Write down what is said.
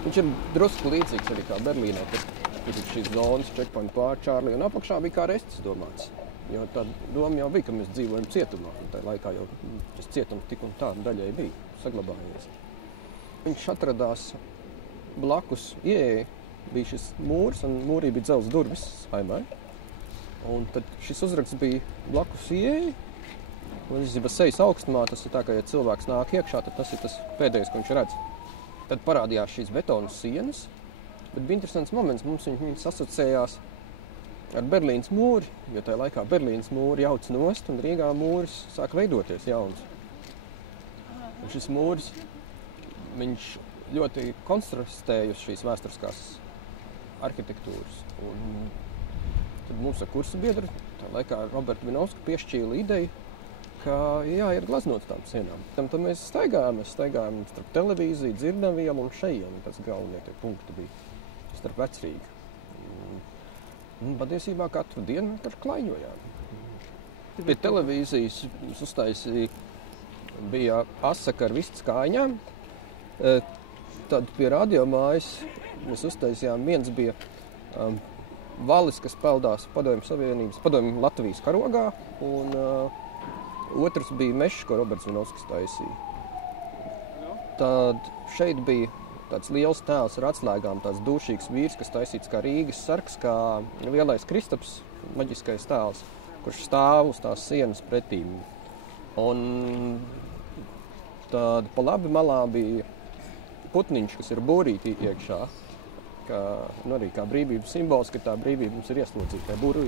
Viņš ir drusku līdzīgs arī kā Berlīnē, kur ir šīs zonas, checkpoint pār Čārlī, un apakšā bija kā rests domāts. Jo tā doma jau bija, ka mēs dzīvojam cietumā, un tajā laikā jau tas cietums tik un tā daļai bija saglabājies. Viņš atradās blakus ieejai, bija šis mūrs, un mūrī bija dzelzs durvis saimai. Un tad šis uzraksts bija blakus ieejai, un viņš bija sejas augstumā, tas ir tā, ka ja cilvēks nāk iekšā, tad tas ir tas pēdējais, ko viņš redz. Tad parādījās šīs betona sienas, bet bija interesants moments, mums viņas asociējās ar Berlīnas mūri, jo tajā laikā Berlīnas mūri jauc nost un Rīgā mūris sāk veidoties jauns. Un šis mūris, viņš ļoti kontrastēja uz šīs vēsturiskās arhitektūras. Un tad mums ar kursu biedru, tajā laikā Roberta Vinovska piešķīla ideju, ka jāiet glaznot tām sienām. Tad mēs staigājām starp televīziju, dzirnavielu un šejienu. Tas galvenie tie punkti bija starp Vecrīgu. Un patiesībā katru dienu vienkārši klaiņojām. Pie televīzijas mums uztaisīja, bija asaka ar vistas kājiņām. Tad pie radiomājas mēs uztaisījām, viens bija valis, kas peldās Padomju Latvijas karogā, un otrs bija mešs, ko Roberts Vinovskis taisīja. Tad šeit bija tāds liels tēls ar atslēgām, tāds dūšīgs vīrs, kas taisīts kā Rīgas sargs, kā lielais Kristaps, maģiskais tēls, kurš stāv uz tās sienas pretīm. Un tad pa labi malā bija putniņš, kas ir būrītī iekšā, arī kā brīvības simbols, ka tā brīvība mums ir ieslodzīta tajā būrī.